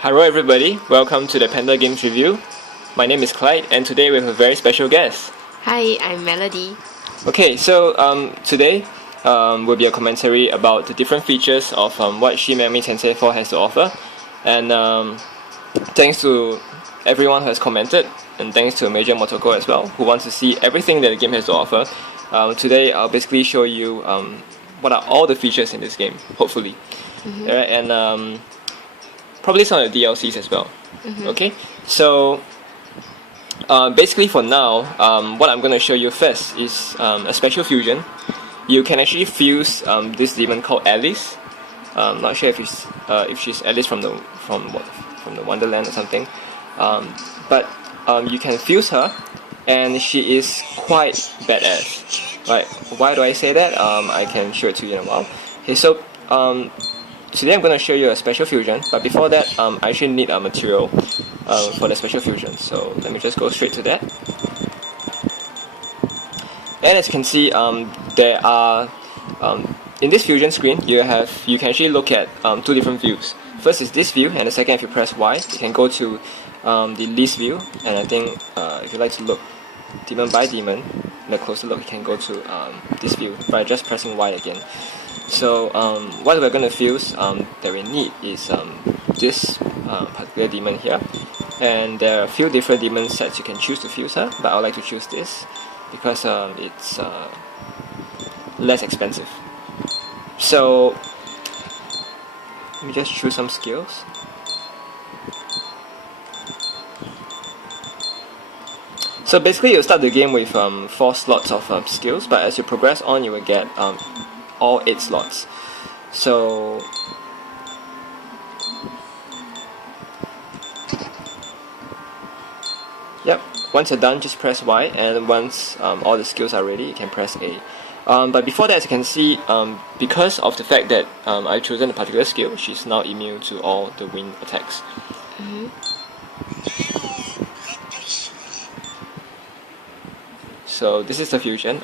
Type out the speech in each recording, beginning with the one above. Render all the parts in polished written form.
Hello everybody, welcome to the Panda Games Review. My name is Clyde and today we have a very special guest. Hi, I'm Melody. Okay, so today will be a commentary about the different features of what Shin Megami Tensei 4 has to offer. And thanks to everyone who has commented, and thanks to Major Motoko as well, who wants to see everything that the game has to offer. Today I'll basically show you what are all the features in this game, hopefully. Alright, and probably some of the DLCs as well. Okay, so basically for now, what I'm going to show you first is a special fusion. You can actually fuse this demon called Alice. Not sure if she's Alice from the Wonderland or something, but you can fuse her, and she is quite badass. Right? Why do I say that? I can show it to you in a while. Okay, so today I'm going to show you a special fusion, but before that, I actually need a material for the special fusion. So let me just go straight to that. And as you can see, there are in this fusion screen you can actually look at two different views. First is this view, and the second, if you press Y, you can go to the least view. And I think if you like to look demon by demon, in a closer look, you can go to this view by just pressing Y again. So what we're going to fuse that we need is this particular demon here, and there are a few different demon sets you can choose to fuse her, but I would like to choose this because it's less expensive. So let me just choose some skills. So basically you'll start the game with 4 slots of skills, but as you progress on you will get all 8 slots. So yep, once you're done, just press Y, and once all the skills are ready, you can press A. But before that, as you can see, because of the fact that I've chosen a particular skill, she's now immune to all the wind attacks. So this is the fusion,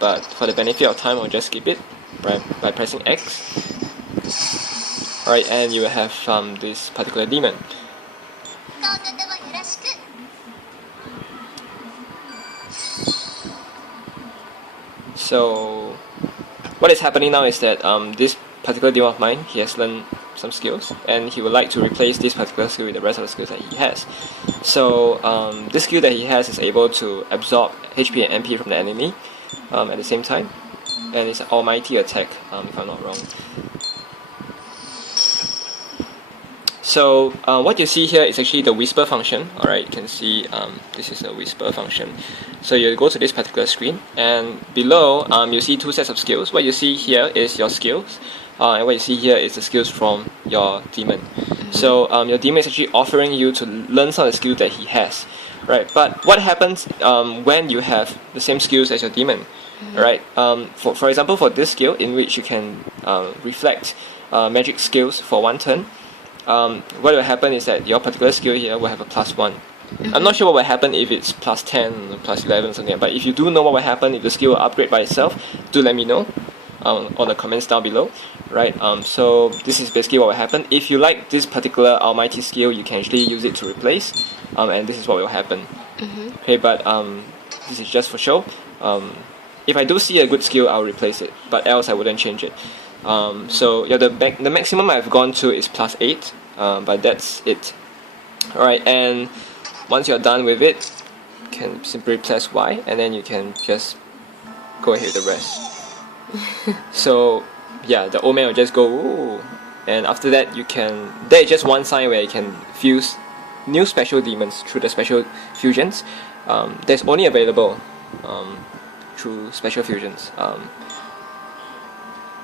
but for the benefit of time, I'll just skip it by pressing X. Alright, and you will have this particular demon. So what is happening now is that this particular demon of mine, he has learned some skills, and he would like to replace this particular skill with the rest of the skills that he has. So this skill that he has is able to absorb HP and MP from the enemy at the same time, and it's an almighty attack, if I'm not wrong. So what you see here is actually the whisper function. Alright, you can see this is a whisper function. So you go to this particular screen, and below you see 2 sets of skills. What you see here is your skills, and what you see here is the skills from your demon. So your demon is actually offering you to learn some of the skills that he has, right? But what happens when you have the same skills as your demon, right? For example, for this skill, in which you can reflect magic skills for 1 turn, what will happen is that your particular skill here will have a +1. I'm not sure what will happen if it's +10 or +11 or something, but if you do know what will happen if the skill will upgrade by itself, do let me know on the comments down below, right? So this is basically what will happen. If you like this particular almighty skill, you can actually use it to replace, and this is what will happen. Okay, but this is just for show. If I do see a good skill, I'll replace it, but else I wouldn't change it. So yeah, the maximum I've gone to is +8, but that's it. Alright, and once you're done with it, you can simply press Y, and then you can just go ahead with the rest. So yeah, the old man will just go ooh, and after that there is just one sign where you can fuse new special demons through the special fusions. That's only available through special fusions.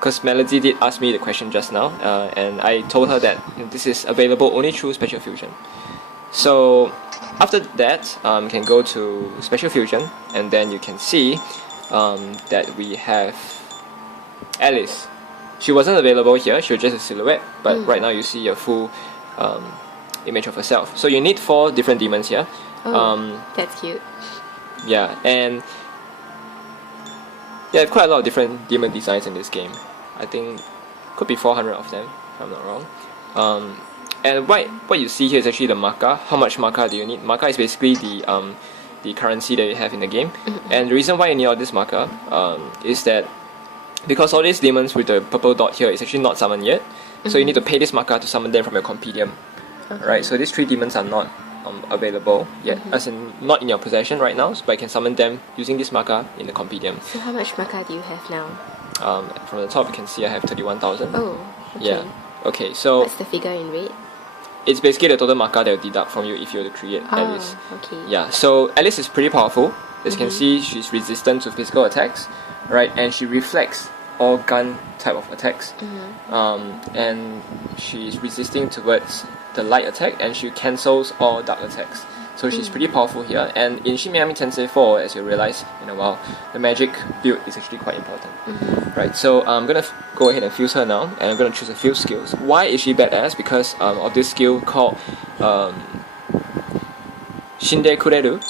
Because Melody did ask me the question just now, and I told her that this is available only through special fusion. So after that, you can go to special fusion, and then you can see that we have Alice. She wasn't available here, she was just a silhouette, but right now you see a full image of herself. So you need 4 different demons here. That's cute. Yeah, and yeah, quite a lot of different demon designs in this game. I think could be 400 of them, if I'm not wrong. And what you see here is actually the maka. How much maka do you need? Maka is basically the currency that you have in the game. And the reason why you need all this maka is that because all these demons with the purple dot here is actually not summoned yet. So you need to pay this maka to summon them from your compendium. Right, so these 3 demons are not available yet, as in not in your possession right now, but you can summon them using this maka in the compendium. So how much maka do you have now? From the top you can see I have 31,000. Oh, okay. Yeah. Okay, so what's the figure in red? it's basically the total maka that will deduct from you if you were to create Alice. Okay. Yeah, so Alice is pretty powerful. As you can see, she's resistant to physical attacks, right? And she reflects all gun type of attacks. And she's resisting towards the light attack, and she cancels all dark attacks. So she's pretty powerful here. And in Shin Megami Tensei 4, as you realize in a while, the magic build is actually quite important. Right, so I'm gonna go ahead and fuse her now, and I'm gonna choose a few skills. Why is she badass? Because of this skill called Shinde Kureru,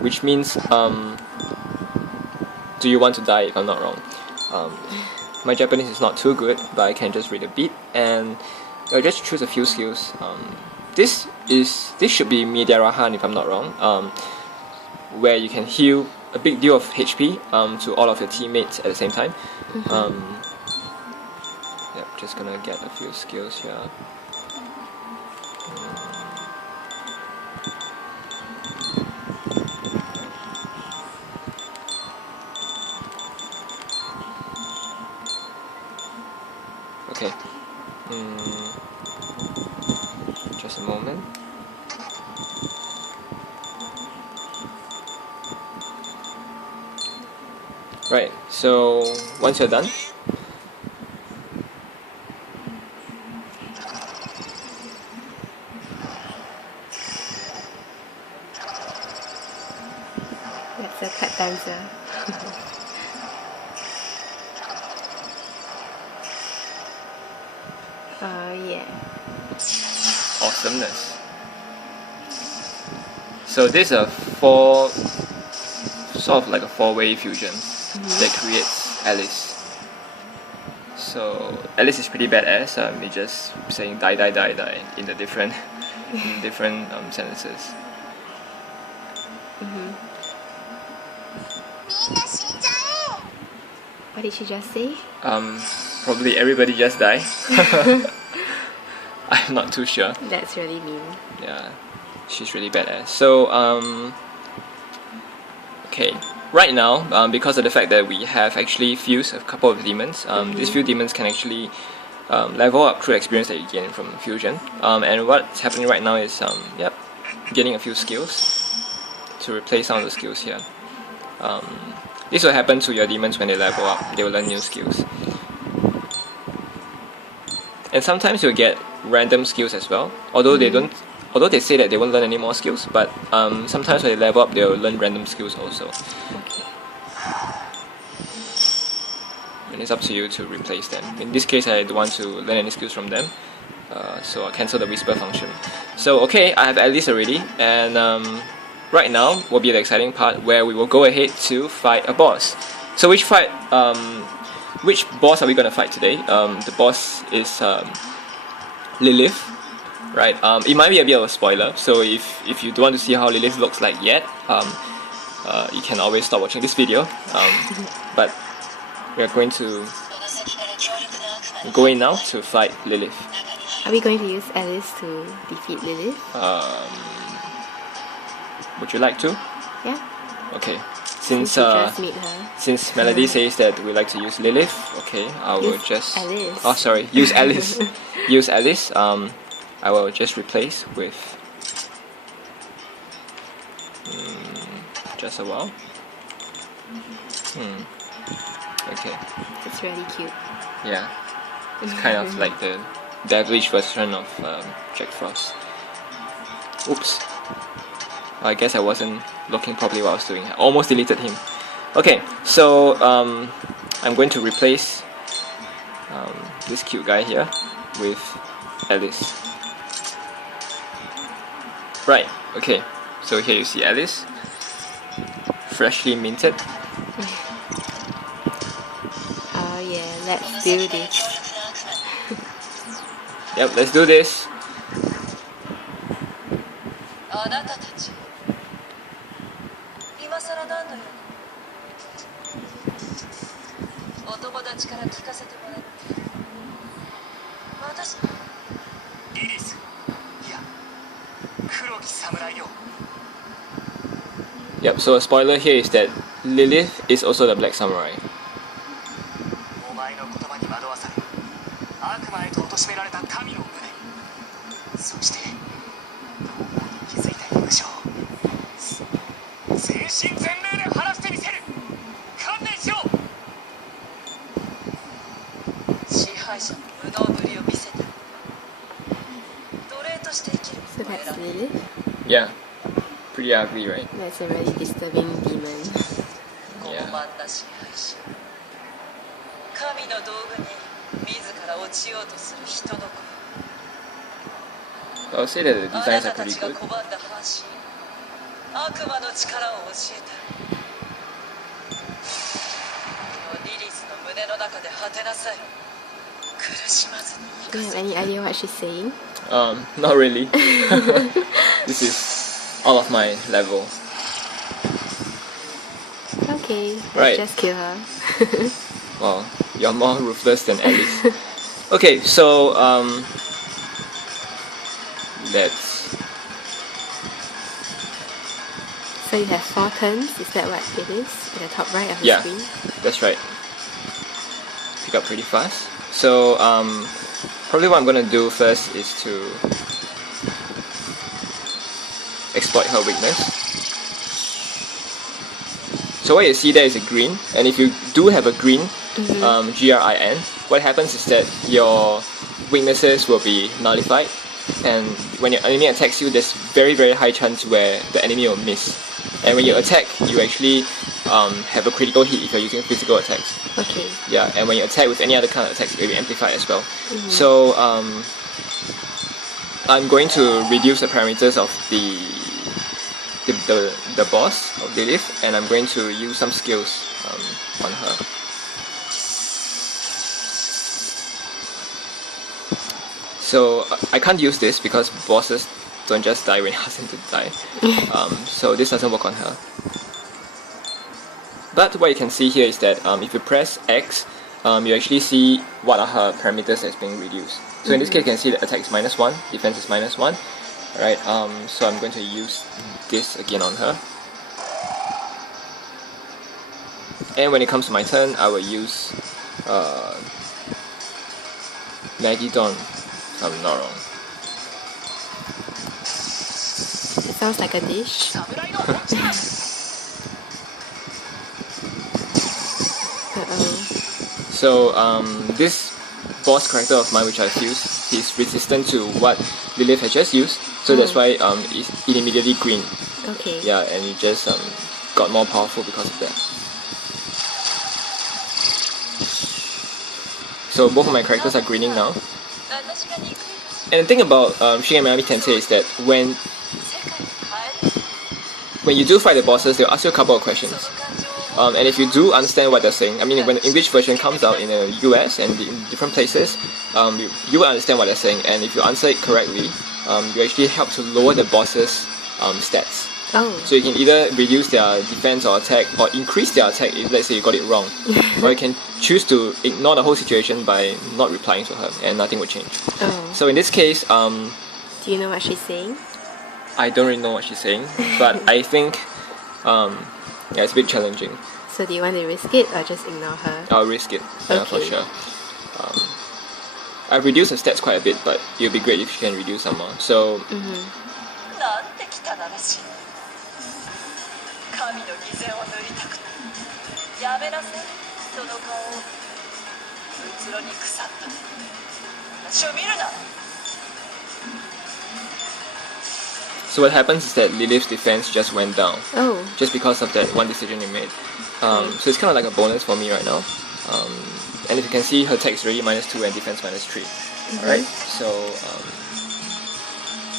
which means do you want to die, if I'm not wrong. My Japanese is not too good, but I can just read a bit, and I'll just choose a few skills. This should be Midarahan, if I'm not wrong, where you can heal a big deal of HP to all of your teammates at the same time. Yep, just gonna get a few skills here. Okay. Just a moment. Right, so once you're done, That's a cut dancer. Oh yeah. awesomeness. So this is a sort of like a 4-way fusion that creates Alice. So Alice is pretty badass. It's just saying die die die die in the different sentences. What did she just say? Probably everybody just die. I'm not too sure. That's really mean. Yeah, she's really badass. So okay, right now, because of the fact that we have actually fused a couple of demons, these few demons can actually level up through experience that you gain from fusion. And what's happening right now is, getting a few skills to replace some of the skills here. This will happen to your demons when they level up. They will learn new skills. And sometimes you'll get random skills as well. Although they say that they won't learn any more skills, but sometimes when they level up, they'll learn random skills also. And it's up to you to replace them. In this case, I don't want to learn any skills from them, so I'll cancel the whisper function. So okay, I have Alice already, and right now will be the exciting part where we will go ahead to fight a boss. So which boss are we gonna fight today? The boss is Lilith, right? It might be a bit of a spoiler, so if you don't want to see how Lilith looks like yet, you can always stop watching this video. But we are going to go in now to fight Lilith. Are we going to use Alice to defeat Lilith? Would you like to? Yeah. Okay. Since we just meet her. Since Melody says that we like to use Lilith, okay, I will Use just Alice. Oh, sorry, use Alice. Use Alice. I will just replace with just a while. Okay. It's really cute. Yeah. It's kind of like the devilish version of Jack Frost. Oops. I guess I wasn't looking properly what I was doing. I almost deleted him. Okay, so I'm going to replace this cute guy here with Alice. Right, okay, so here you see Alice, freshly minted. Oh yeah, let's do this. Yep, let's do this. あなたたち今さら何のよお友達から聞かせてもらって私リリスいや黒き侍よ Yep, so a spoiler here is that Lilith is also the Black Samurai. お前の言葉に惑わされ悪魔へと貶められた神の胸そして同胞に気づいた勇将全身全霊で晴らしてみせる観念しろ支配者の無能ぶりを見せた奴隷として生きる So that's Lilith. Yeah, pretty ugly, right? That's a really disturbing demon. 傲慢な支配者神の道具に自ら落ちようとする人の子 I would say that the あ designs な are たた pretty ちが good. 拒んだ阪神悪魔の力を教えたこのリリスの胸の中で果てなさい苦しまずに Do you have any idea what she's saying? Not really. This is all of my level. Okay, let's Right. just kill her. Wow, you're more ruthless than Alice. Okay, so let's. So you have 4 turns, is that what it is? At the top right of the Yeah. screen? That's right. Pick up pretty fast. So probably what I'm gonna do first is to exploit her weakness. So what you see there is a grin, and if you do have a grin, Grin, what happens is that your weaknesses will be nullified, and when your enemy attacks you, there's very high chance where the enemy will miss. And when you attack, you actually have a critical hit if you're using physical attacks. Okay. Yeah, and when you attack with any other kind of attacks, it will be amplified as well. So I'm going to reduce the parameters of the boss of Lilith, and I'm going to use some skills on her. So I can't use this because bosses don't just die when you ask them to die. So this doesn't work on her. But what you can see here is that if you press X, you actually see what are her parameters that's being reduced. So in this case, you can see that attack is -1, defense is -1. Alright, so I'm going to use this again on her. And when it comes to my turn, I will use Maggie Dawn, if I'm not wrong. It sounds like a dish. 侍の本気だ Uh-oh. So this boss character of mine which I've used, he's resistant to what Lilith has just used, so that's why it immediately green. Okay. Yeah, and it just got more powerful because of that. So both of my characters are greening now. 私が憎い And the thing about Shin Megami Tensei is that when 世界を変える when you do fight the bosses, they'll ask you a couple of questions. その感情を And if you do understand what they're saying, I mean, when the English version comes out in the US and in different places, you will understand what they're saying. And if you answer it correctly, you actually help to lower the boss's stats. Oh. So you can either reduce their defense or attack, or increase their attack if let's say you got it wrong. Or you can choose to ignore the whole situation by not replying to her, and nothing will change. Oh. So in this case, Do you know what she's saying? I don't really know what she's saying, but I think yeah, it's a bit challenging. So do you want to risk it or just ignore her? I'll risk it, yeah, for Okay. sure. I've reduced her stats quite a bit, but it would be great if she can reduce some more. So なんて汚らしい神の偽善を塗りたくてやめなさいその顔をうつろに腐った私を見るな So what happens is that Lilith's defense just went down, Oh. just because of that one decision you made. So it's kind of like a bonus for me right now. And if you can see, her attack is already -2 and defense -3. Alright, so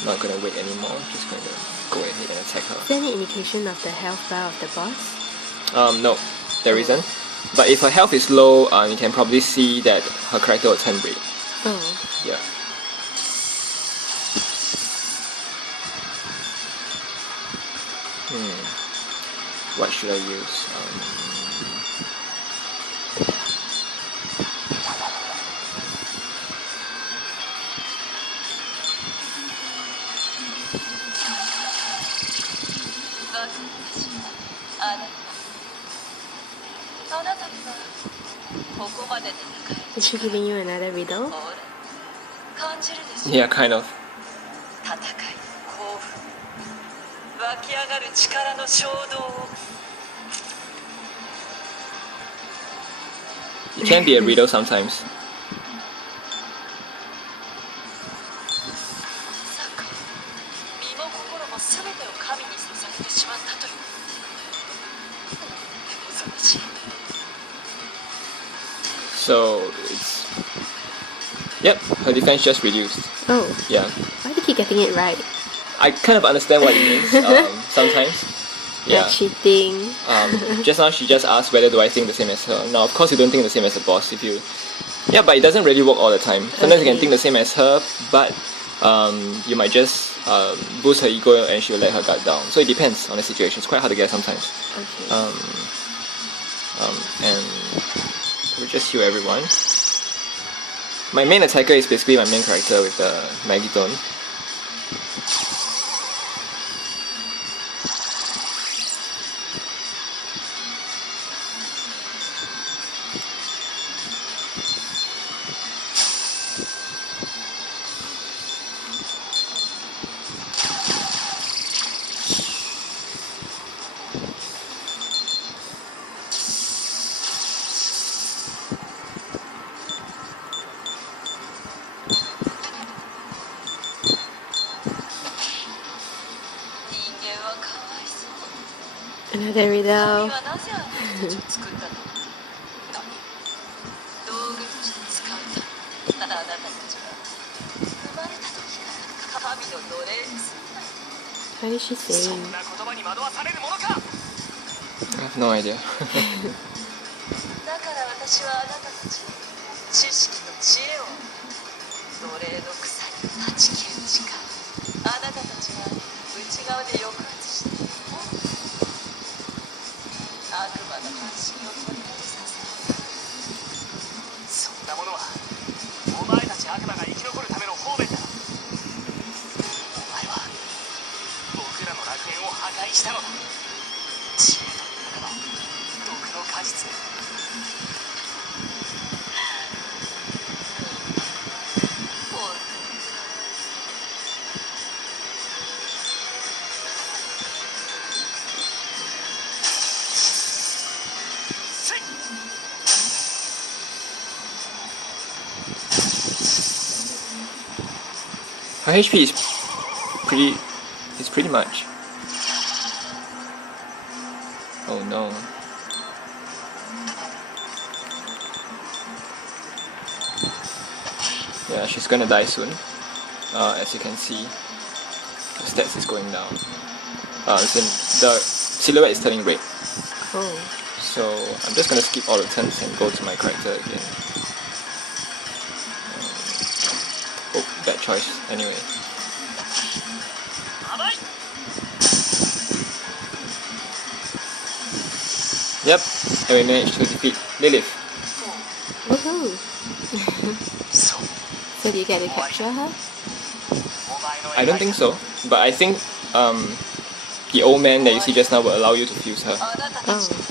not gonna wait anymore, just going to go ahead and attack her. Is there any indication of the health bar of the boss? No, there isn't. But if her health is low, you can probably see that her character will turn red. Oh. Yeah. What should I use? Is she giving you another riddle? Yeah, kind of. It can be a riddle sometimes. So it's... Yep, her defense just reduced. Oh. Yeah. Why do you keep getting it right? I kind of understand what it means sometimes. Yeah. Like cheating. Just now she just asked whether do I think the same as her. Now of course you don't think the same as the boss if you... Yeah, but it doesn't really work all the time. Sometimes you can think the same as her, but you might just boost her ego and she'll let her guard down. So it depends on the situation. It's quite hard to get sometimes. Okay. And we'll just heal everyone. My main attacker is basically my main character with the Magitone. Another riddle. What is she saying? I have no idea. Her HP is pretty much. Oh no. Yeah, she's gonna die soon. As you can see, the stats is going down. The silhouette is turning red. Oh. So I'm just gonna skip all the turns and go to my character again. Oh, bad choice. Anyway. Yep, and we managed to defeat Lilith. Woohoo! So do you get to capture her? I don't think so, but I think the old man that you see just now will allow you to fuse her. Oh.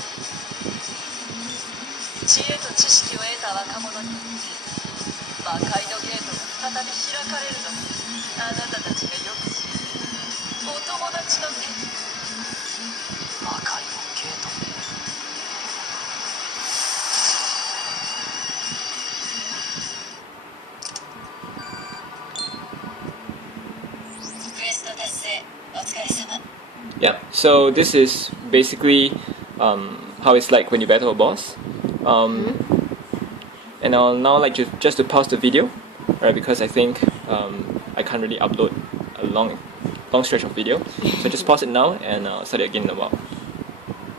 Yeah, so this is basically how it's like when you battle a boss. And I'll now like just to pause the video, right? Because I think I can't really upload a long stretch of video. So just pause it now and I'll start it again in a while.